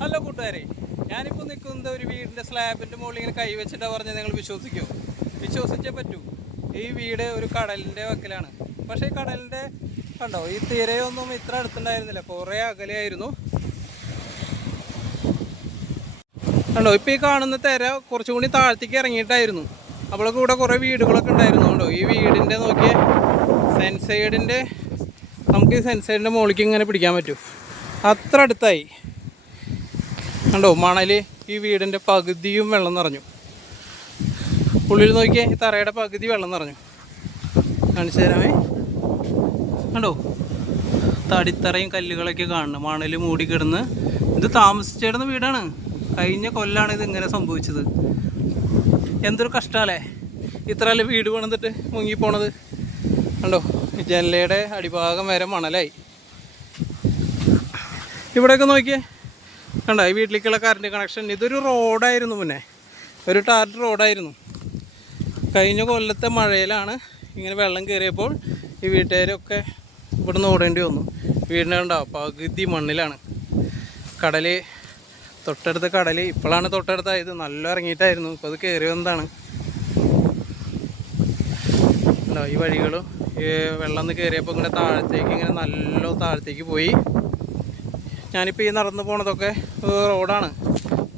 Hello കൂട്ടുകാരെ, ഞാനിപ്പോൾ നിൽക്കുന്നത് ഒരു വീടിൻ്റെ സ്ലാബിൻ്റെ മുകളിൽ ഇങ്ങനെ കൈവച്ചിട്ടാണ് പറഞ്ഞത്. നിങ്ങൾ വിശ്വസിക്കുമോ? വിശ്വസിച്ചേ പറ്റൂ. ഈ വീട് ഒരു കടലിൻ്റെ വക്കിലാണ്. പക്ഷേ ഈ കടലിൻ്റെ കണ്ടോ, ഈ തിരയൊന്നും ഇത്ര അടുത്തുണ്ടായിരുന്നില്ല, കുറേ അകലെയായിരുന്നു. കണ്ടോ, ഇപ്പോൾ ഈ കാണുന്ന തിര കുറച്ചും കൂടി താഴത്തേക്ക് ഇറങ്ങിയിട്ടായിരുന്നു. അവളൊക്കെ ഇവിടെ കുറേ വീടുകളൊക്കെ ഉണ്ടായിരുന്നു. കണ്ടോ, ഈ വീടിൻ്റെ നോക്കിയേ, സെൻസൈഡിൻ്റെ, നമുക്ക് ഈ സെൻസൈഡിൻ്റെ മുകളിലേക്ക് ഇങ്ങനെ പിടിക്കാൻ പറ്റും. അത്ര അടുത്തായി. കണ്ടോ, മണൽ ഈ വീടിൻ്റെ പകുതിയും വെള്ളം നിറഞ്ഞു. ഉള്ളിൽ നോക്കിയേ, ഈ തറയുടെ പകുതി വെള്ളം നിറഞ്ഞു. കാണിച്ചു തരാമേ. കണ്ടോ, തടിത്തറയും കല്ലുകളൊക്കെ കാണുന്നു, മണൽ മൂടിക്കിടന്ന്. ഇത് താമസിച്ചിടുന്ന വീടാണ്. കഴിഞ്ഞ കൊല്ലാണ് ഇത് ഇങ്ങനെ സംഭവിച്ചത്. എന്തൊരു കഷ്ടമല്ലേ, ഇത്രയല്ലേ വീട് പണിതിട്ട് മുങ്ങിപ്പോണത്. കണ്ടോ, ജനലയുടെ അടിഭാഗം വരെ മണലായി. ഇവിടെയൊക്കെ നോക്കിയേ, കണ്ടോ, ഈ വീട്ടിലേക്കുള്ള കറണ്ട് കണക്ഷൻ. ഇതൊരു റോഡായിരുന്നു, മുന്നേ ഒരു ടാർ റോഡായിരുന്നു. കഴിഞ്ഞ കൊല്ലത്തെ മഴയിലാണ് ഇങ്ങനെ വെള്ളം കയറിയപ്പോൾ ഈ വീട്ടുകാരൊക്കെ ഇവിടുന്ന് ഓടേണ്ടി വന്നു. വീടിൻ്റെ ഉണ്ടാവും പകുതി മണ്ണിലാണ്. കടൽ തൊട്ടടുത്ത കടൽ ഇപ്പോഴാണ് തൊട്ടടുത്തായത്. നല്ല ഇറങ്ങിയിട്ടായിരുന്നു, ഇപ്പോൾ അത് കയറി വന്നതാണ്. ഉണ്ടോ, ഈ വഴികളും ഈ വെള്ളം ഒന്ന് കയറിയപ്പോൾ ഇങ്ങനെ താഴത്തേക്ക്, ഇങ്ങനെ നല്ല താഴത്തേക്ക് പോയി. ഞാനിപ്പോൾ ഈ നടന്നു പോണതൊക്കെ റോഡാണ്,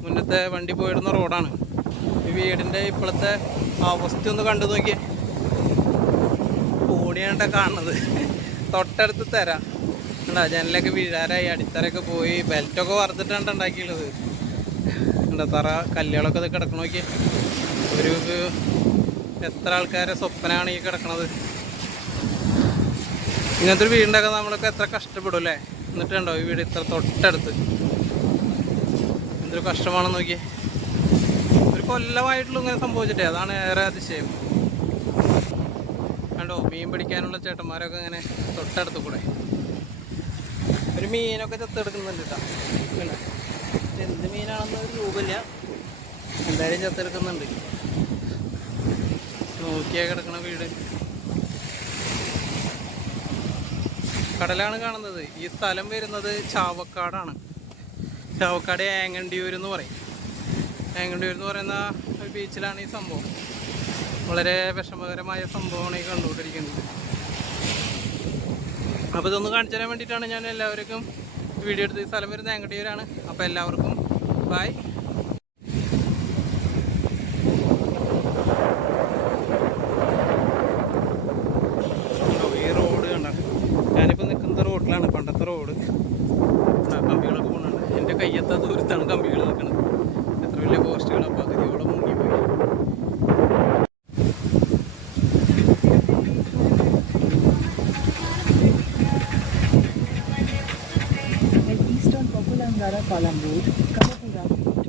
മുന്നത്തെ വണ്ടി പോയിടുന്ന റോഡാണ്. ഈ വീടിൻ്റെ ഇപ്പോഴത്തെ അവസ്ഥ ഒന്ന് കണ്ടു നോക്കിയേ. ഓടിയാണ്ട കാണുന്നത്, തൊട്ടടുത്ത് തരാം. ഉണ്ടാ, ജനലൊക്കെ വീഴാറായി, അടിത്തറയൊക്കെ പോയി, ബെൽറ്റൊക്കെ വറുത്തിട്ടാണ് ഉണ്ടാക്കിയുള്ളത്. എന്താ തറ കല്ലുകളൊക്കെ ഇത് കിടക്കണ നോക്കിയേ. ഒരു എത്ര ആൾക്കാരെ സ്വപ്നമാണ് ഈ കിടക്കണത്. ഇങ്ങനത്തെ ഒരു വീടുണ്ടാക്കാൻ നമ്മളൊക്കെ എത്ര കഷ്ടപ്പെടും അല്ലേ. എന്നിട്ട് കണ്ടോ, ഈ വീട് ഇത്ര തൊട്ടടുത്ത്. എന്തൊരു കഷ്ടമാണെന്ന് നോക്കിയേ. ഒരു കൊല്ലമായിട്ടുള്ള ഇങ്ങനെ സംഭവിച്ചിട്ടേ, അതാണ് ഏറെ അതിശയം. കണ്ടോ, മീൻ പിടിക്കാനുള്ള ചേട്ടന്മാരൊക്കെ ഇങ്ങനെ തൊട്ടടുത്ത് കൂടെ ഒരു മീനൊക്കെ ചത്തെടുക്കുന്നുണ്ട് കേട്ടോ. പിന്നെ എന്ത് മീനാണെന്ന് ഒരു രൂപമില്ല, എന്തായാലും ചത്തെടുക്കുന്നുണ്ട്. നോക്കിയാൽ കിടക്കണ വീട്. കടലാണ് കാണുന്നത്. ഈ സ്ഥലം വരുന്നത് ചാവക്കാടാണ്. ചാവക്കാട് ഏങ്ങണ്ടിയൂർ എന്ന് പറയും. ഏങ്ങണ്ടിയൂർ എന്ന് പറയുന്ന ഒരു ബീച്ചിലാണ് ഈ സംഭവം. വളരെ വിഷമകരമായ സംഭവമാണ് ഈ കണ്ടുകൊണ്ടിരിക്കുന്നത്. അപ്പോൾ ഇതൊന്ന് കാണിച്ചു തരാൻ വേണ്ടിയിട്ടാണ് ഞാൻ എല്ലാവർക്കും വീഡിയോ എടുത്ത്. ഈ സ്ഥലം വരുന്നത് ഏങ്ങണ്ടിയൂരാണ്. അപ്പോൾ എല്ലാവർക്കും ബൈ. ഞാനിപ്പോൾ നിൽക്കുന്നത് റോഡിലാണ്, പണ്ടത്തെ റോഡ്. കമ്പികളൊക്കെ പോകുന്നുണ്ട്. എൻ്റെ കയ്യെത്താ ദൂരത്താണ് കമ്പികൾ നിൽക്കുന്നത്. എത്ര വലിയ പോസ്റ്റുകളാണ്, പകുതിയോളം മുങ്ങിപ്പോയി. Eastern Popular Palam Road, Kamapura.